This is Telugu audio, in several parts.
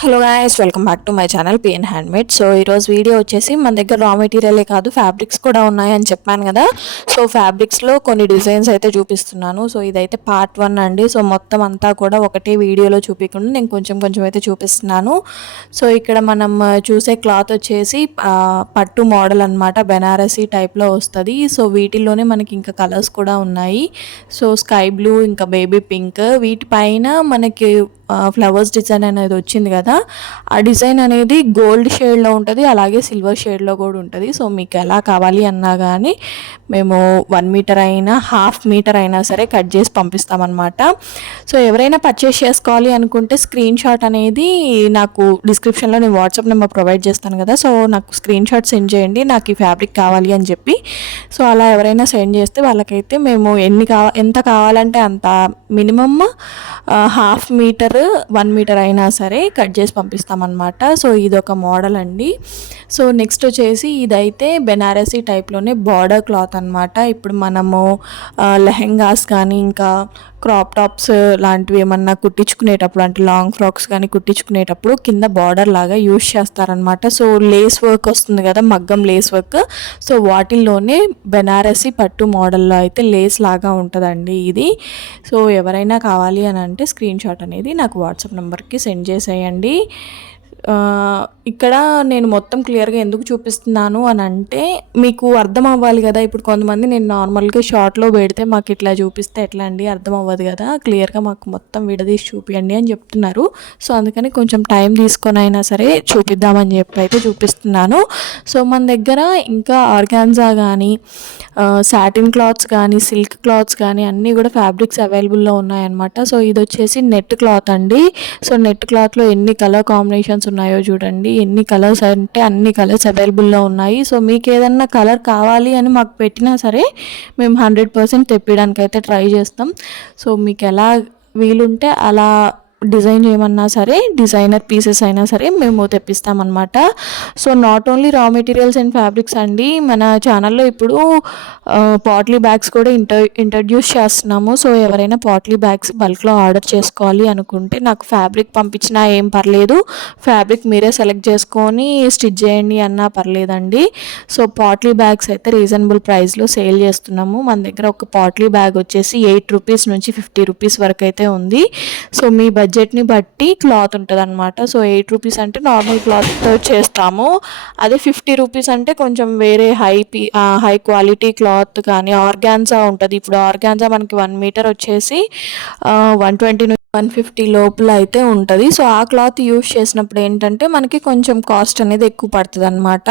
Hello guys, welcome back to my channel PN handmade. So ఈరోజు వీడియో వచ్చేసి మన దగ్గర రా మెటీరియలే కాదు ఫ్యాబ్రిక్స్ కూడా ఉన్నాయని చెప్పాను కదా. సో ఫ్యాబ్రిక్స్లో కొన్ని డిజైన్స్ అయితే చూపిస్తున్నాను. సో ఇదైతే పార్ట్ 1 అండి. సో మొత్తం అంతా కూడా ఒకటే వీడియోలో చూపించకుండా నేను కొంచెం కొంచెం అయితే చూపిస్తున్నాను. సో ఇక్కడ మనం చూసే క్లాత్ వచ్చేసి పట్టు మోడల్ అనమాట, బెనారసీ టైప్లో వస్తుంది. సో వీటిల్లోనే మనకి ఇంకా కలర్స్ కూడా ఉన్నాయి. సో స్కై బ్లూ, ఇంకా బేబీ పింక్, వీటిపైన మనకి ఫ్లవర్స్ డిజైన్ అనేది వచ్చింది కదా. ఆ డిజైన్ అనేది గోల్డ్ షేడ్లో ఉంటుంది, అలాగే సిల్వర్ షేడ్లో కూడా ఉంటుంది. సో మీకు ఎలా కావాలి అన్నా కానీ మేము 1 మీటర్ అయినా హాఫ్ మీటర్ అయినా సరే కట్ చేసి పంపిస్తామన్నమాట. సో ఎవరైనా పర్చేస్ చేసుకోవాలి అనుకుంటే స్క్రీన్ షాట్ అనేది నాకు డిస్క్రిప్షన్లో నేను వాట్సాప్ నెంబర్ ప్రొవైడ్ చేస్తాను కదా. సో నాకు స్క్రీన్ షాట్ సెండ్ చేయండి, నాకు ఈ ఫ్యాబ్రిక్ కావాలి అని చెప్పి. సో అలా ఎవరైనా సెండ్ చేస్తే వాళ్ళకైతే మేము ఎంత కావాలంటే అంత, మినిమమ్ హాఫ్ మీటర్ 1 మీటర్ అయినా సరే కట్ చేసి పంపిస్తామన్నమాట. సో ఇదొక మోడల్ అండి. సో నెక్స్ట్ వచ్చేసి ఇదైతే బెనారసీ టైప్లోనే బార్డర్ క్లాత్ అనమాట. ఇప్పుడు మనము లెహెంగాస్ కానీ ఇంకా క్రాప్ టాప్స్ లాంటివి ఏమన్నా కుట్టించుకునేటప్పుడు, అంటే లాంగ్ ఫ్రాక్స్ కానీ కుట్టించుకునేటప్పుడు కింద బార్డర్ లాగా యూజ్ చేస్తారనమాట. సో లేస్ వర్క్ వస్తుంది కదా, మగ్గం లేస్ వర్క్. సో వాటిల్లోనే బెనారసీ పట్టు మోడల్లో అయితే లేస్ లాగా ఉంటుందండి ఇది. సో ఎవరైనా కావాలి అని అంటే స్క్రీన్ షాట్ అనేది నాకు వాట్సాప్ నెంబర్కి సెండ్ చేసేయండి. ఇక్కడ నేను మొత్తం క్లియర్గా ఎందుకు చూపిస్తున్నాను అని అంటే మీకు అర్థం అవ్వాలి కదా. ఇప్పుడు కొంతమంది నేను నార్మల్గా షార్ట్లో పెడితే మాకు ఇట్లా చూపిస్తే ఎట్లా అండి, అర్థం అవ్వదు కదా, క్లియర్గా మాకు మొత్తం విడదీసి చూపియండి అని చెప్తున్నారు. సో అందుకని కొంచెం టైం తీసుకొని అయినా సరే చూపిద్దామని చెప్పి అయితే చూపిస్తున్నాను. సో మన దగ్గర ఇంకా ఆర్గాన్జా కానీ, సాటిన్ క్లాత్స్ కానీ, సిల్క్ క్లాత్స్ కానీ అన్నీ కూడా ఫ్యాబ్రిక్స్ అవైలబుల్లో ఉన్నాయన్నమాట. సో ఇది వచ్చేసి నెట్ క్లాత్ అండి. సో నెట్ క్లాత్లో ఎన్ని కలర్ కాంబినేషన్స్ ఉన్నాయో చూడండి, ఎన్ని కలర్స్ అంటే అన్ని కలర్స్ అవైలబుల్లో ఉన్నాయి. సో మీకు ఏదన్నా కలర్ కావాలి అని మాకు పెట్టినా సరే మేము 100% తెప్పించడానికి అయితే ట్రై చేస్తాం. సో మీకు ఎలా వీలుంటే అలా డిజైన్ చేయమన్నా సరే, డిజైనర్ పీసెస్ అయినా సరే మేము తెప్పిస్తామన్నమాట. So not only raw materials and fabrics అండి, మన ఛానల్లో ఇప్పుడు పాట్లీ బ్యాగ్స్ కూడా ఇంట్రడ్యూస్ చేస్తున్నాము. సో ఎవరైనా పాట్లీ బ్యాగ్స్ బల్క్లో ఆర్డర్ చేసుకోవాలి అనుకుంటే నాకు ఫ్యాబ్రిక్ పంపించినా ఏం పర్లేదు, ఫ్యాబ్రిక్ మీరే సెలెక్ట్ చేసుకొని స్టిచ్ చేయండి అన్నా పర్లేదండి. సో పాట్లీ బ్యాగ్స్ అయితే రీజనబుల్ ప్రైస్లో సేల్ చేస్తున్నాము. మన దగ్గర ఒక పాట్లీ బ్యాగ్ వచ్చేసి 8 రూపీస్ నుంచి 50 రూపీస్ వరకు అయితే ఉంది. సో మీ బడ్జెట్ని బట్టి క్లాత్ ఉంటుంది అనమాట. సో 8 రూపీస్ అంటే నార్మల్ క్లాత్తో చేస్తాము, అదే 50 రూపీస్ అంటే కొంచెం వేరే హై క్వాలిటీ క్లాత్ కానీ ఆర్గాన్జా ఉంటుంది. ఇప్పుడు ఆర్గాన్జా మనకి 1 మీటర్ వచ్చేసి 120 150 లోపల అయితే ఉంటుంది. సో ఆ క్లాత్ యూజ్ చేసినప్పుడు ఏంటంటే మనకి కొంచెం కాస్ట్ అనేది ఎక్కువ పడుతుంది అనమాట.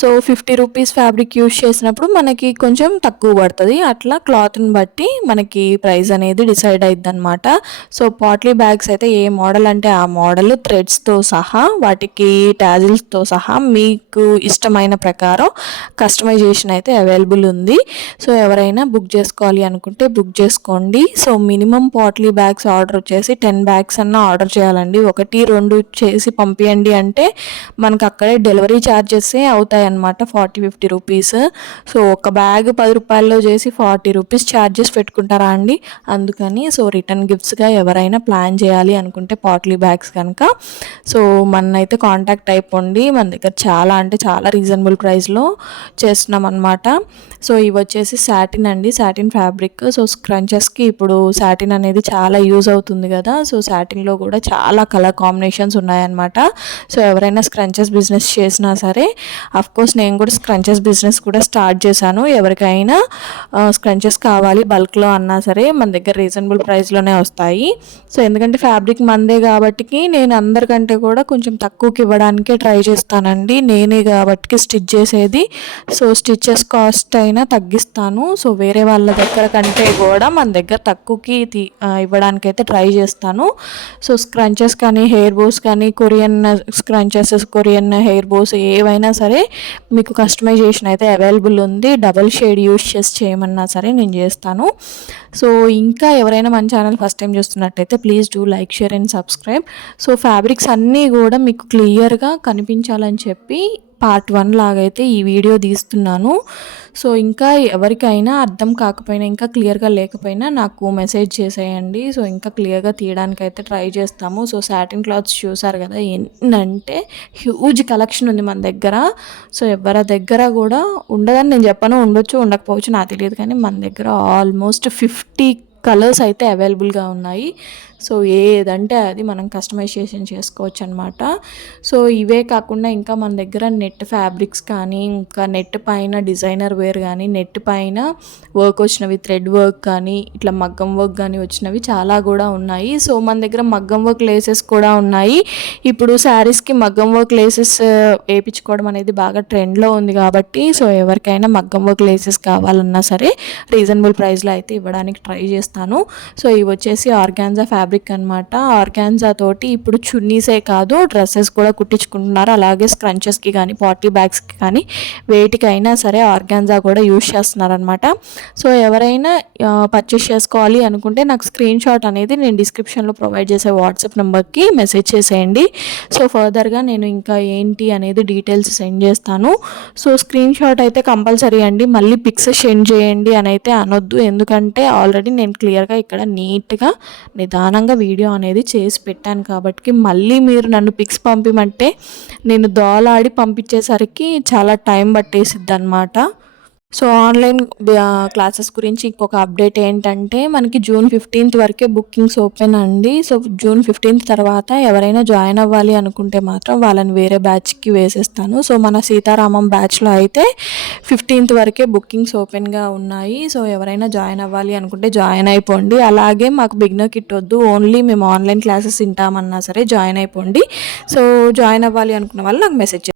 సో 50 రూపీస్ ఫ్యాబ్రిక్ యూజ్ చేసినప్పుడు మనకి కొంచెం తక్కువ పడుతుంది. అట్లా క్లాత్ని బట్టి మనకి ప్రైస్ అనేది డిసైడ్ అయిద్ది అనమాట. సో పాట్లీ బ్యాగ్స్ అయితే ఏ మోడల్ అంటే ఆ మోడల్, థ్రెడ్స్తో సహా, వాటికి టాజిల్స్తో సహా మీకు ఇష్టమైన ప్రకారం కస్టమైజేషన్ అయితే అవైలబుల్ ఉంది. సో ఎవరైనా బుక్ చేసుకోవాలి అనుకుంటే బుక్ చేసుకోండి. So minimum potli bags order వచ్చేసి 10 బ్యాగ్స్ అన్న ఆర్డర్ చేయాలండి. 1 2 చేసి పంపించండి అంటే మనకు అక్కడే డెలివరీ ఛార్జెస్ అవుతాయి అన్నమాట, 40-50 రూపీస్. సో ఒక బ్యాగ్ 10 రూపాయల్లో చేసి 40 రూపీస్ ఛార్జెస్ పెట్టుకుంటారా అండి. అందుకని సో రిటర్న్ గిఫ్ట్స్గా ఎవరైనా ప్లాన్ చేయాలి అనుకుంటే పాట్లీ బ్యాగ్స్ కనుక సో మనైతే కాంటాక్ట్ అయిపోండి. మన దగ్గర చాలా అంటే చాలా రీజనబుల్ ప్రైస్లో చేస్తున్నాం అనమాట. సో ఇవి వచ్చేసి సాటిన్ అండి, సాటిన్ ఫ్యాబ్రిక్. సో స్క్రంచెస్కి ఇప్పుడు సాటిన్ అనేది చాలా యూజ్ అవుతుంది కదా. సో సాటిన్లో కూడా చాలా కలర్ కాంబినేషన్స్ ఉన్నాయన్నమాట. సో ఎవరైనా స్క్రంచెస్ బిజినెస్ చేసినా సరే, అఫ్కోర్స్ నేను కూడా స్క్రంచెస్ బిజినెస్ కూడా స్టార్ట్ చేశాను. ఎవరికైనా స్క్రంచెస్ కావాలి బల్క్లో అన్నా సరే మన దగ్గర రీజనబుల్ ప్రైస్లోనే వస్తాయి. సో ఎందుకంటే ఫ్యాబ్రిక్ మందే కాబట్టి నేను అందరికంటే కూడా కొంచెం తక్కువకి ఇవ్వడానికే ట్రై చేస్తానండి, నేనే కాబట్టి స్టిచ్ చేసేది. సో స్టిచెస్ కాస్ట్ అయినా తగ్గిస్తాను. సో వేరే వాళ్ళ దగ్గర కంటే కూడా మన దగ్గర తక్కువకి ఇవ్వడానికి అయితే ట్రై చేస్తాను. సో స్క్రంచెస్ కానీ, హెయిర్ బోస్ కానీ, Korean scrunchies, Korean hair Bose ఏవైనా సరే మీకు కస్టమైజేషన్ అయితే అవైలబుల్ ఉంది. డబల్ షేడ్ యూజ్ చేసి చేయమన్నా సరే నేను చేస్తాను. సో ఇంకా ఎవరైనా మన ఛానల్ ఫస్ట్ టైం చూస్తున్నట్టయితే please do like, share and subscribe. So fabrics అన్నీ కూడా మీకు క్లియర్గా కనిపించాలని చెప్పి పార్ట్ 1 లాగైతే ఈ వీడియో తీస్తున్నాను. సో ఇంకా ఎవరికైనా అర్థం కాకపోయినా, ఇంకా క్లియర్‌గా లేకపోయినా నాకు మెసేజ్ చేసేయండి. సో ఇంకా క్లియర్‌గా తీయడానికైతే ట్రై చేస్తాము. సో సాటిన్ క్లాత్స్ చూసారు కదా, ఎన్నంటే హ్యూజ్ కలెక్షన్ ఉంది మన దగ్గర. సో ఎవరి దగ్గర కూడా ఉండదని నేను చెప్పను, ఉండొచ్చు ఉండకపోవచ్చు నాకు తెలియదు, కానీ మన దగ్గర ఆల్మోస్ట్ 50 కలర్స్ అయితే అవైలబుల్గా ఉన్నాయి. సో ఏదంటే అది మనం కస్టమైజేషన్ చేసుకోవచ్చు అనమాట. సో ఇవే కాకుండా ఇంకా మన దగ్గర నెట్ ఫ్యాబ్రిక్స్ కానీ, ఇంకా నెట్ పైన డిజైనర్ వేర్ కానీ, నెట్ పైన వర్క్ వచ్చినవి థ్రెడ్ వర్క్ కానీ, ఇట్లా మగ్గం వర్క్ కానీ వచ్చినవి చాలా కూడా ఉన్నాయి. సో మన దగ్గర మగ్గం వర్క్ లేసెస్ కూడా ఉన్నాయి. ఇప్పుడు శారీస్కి మగ్గం వర్క్ లేసెస్ వేయించుకోవడం అనేది బాగా ట్రెండ్లో ఉంది కాబట్టి, సో ఎవరికైనా మగ్గం వర్క్ లేసెస్ కావాలన్నా సరే రీజనబుల్ ప్రైస్లో అయితే ఇవ్వడానికి ట్రై చేస్తాను. సో ఇవి వచ్చేసి ఆర్గాన్జా ఫ్యాబ్రిక్ అనమాట. ఆర్గాన్జా తోటి ఇప్పుడు చున్నీసే కాదు, డ్రెస్సెస్ కూడా కుట్టించుకుంటున్నారు. అలాగే స్క్రంచెస్కి కానీ, పార్టీ బ్యాగ్స్కి కానీ, వేటికైనా సరే ఆర్గాన్జా కూడా యూజ్ చేస్తున్నారు అనమాట. సో ఎవరైనా పర్చేస్ చేసుకోవాలి అనుకుంటే నాకు స్క్రీన్ షాట్ అనేది నేను డిస్క్రిప్షన్లో ప్రొవైడ్ చేసే వాట్సాప్ నెంబర్కి మెసేజ్ చేసేయండి. సో ఫర్దర్గా నేను ఇంకా ఏంటి అనేది డీటెయిల్స్ సెండ్ చేస్తాను. సో స్క్రీన్ షాట్ అయితే కంపల్సరీ అండి, మళ్ళీ పిక్స్ సెండ్ చేయండి అని అయితే అనొద్దు. ఎందుకంటే ఆల్రెడీ నేను క్లియర్గా ఇక్కడ నీట్గా నిదానంగా వీడియో అనేది చేసి పెట్టాను కాబట్టి, మళ్ళీ మీరు నన్ను పిక్స్ పంపిమంటే నేను దోలాడి పంపించేసరికి చాలా టైం పట్టేసిద్ది అనమాట. సో ఆన్లైన్ క్లాసెస్ గురించి ఇంకొక అప్డేట్ ఏంటంటే, మనకి జూన్ 15th వరకే బుకింగ్స్ ఓపెన్ అండి. సో జూన్ 15th తర్వాత ఎవరైనా జాయిన్ అవ్వాలి అనుకుంటే మాత్రం వాళ్ళని వేరే బ్యాచ్కి వేసేస్తాను. సో మన సీతారామం బ్యాచ్లో అయితే 15th వరకే బుకింగ్స్ ఓపెన్గా ఉన్నాయి. సో ఎవరైనా జాయిన్ అవ్వాలి అనుకుంటే జాయిన్ అయిపోండి. అలాగే మాకు బిగినర్ కిట్ వద్దు, ఓన్లీ మేము ఆన్లైన్ క్లాసెస్ వింటామన్నా సరే జాయిన్ అయిపోండి. సో జాయిన్ అవ్వాలి అనుకున్న వాళ్ళు నాకు మెసేజ్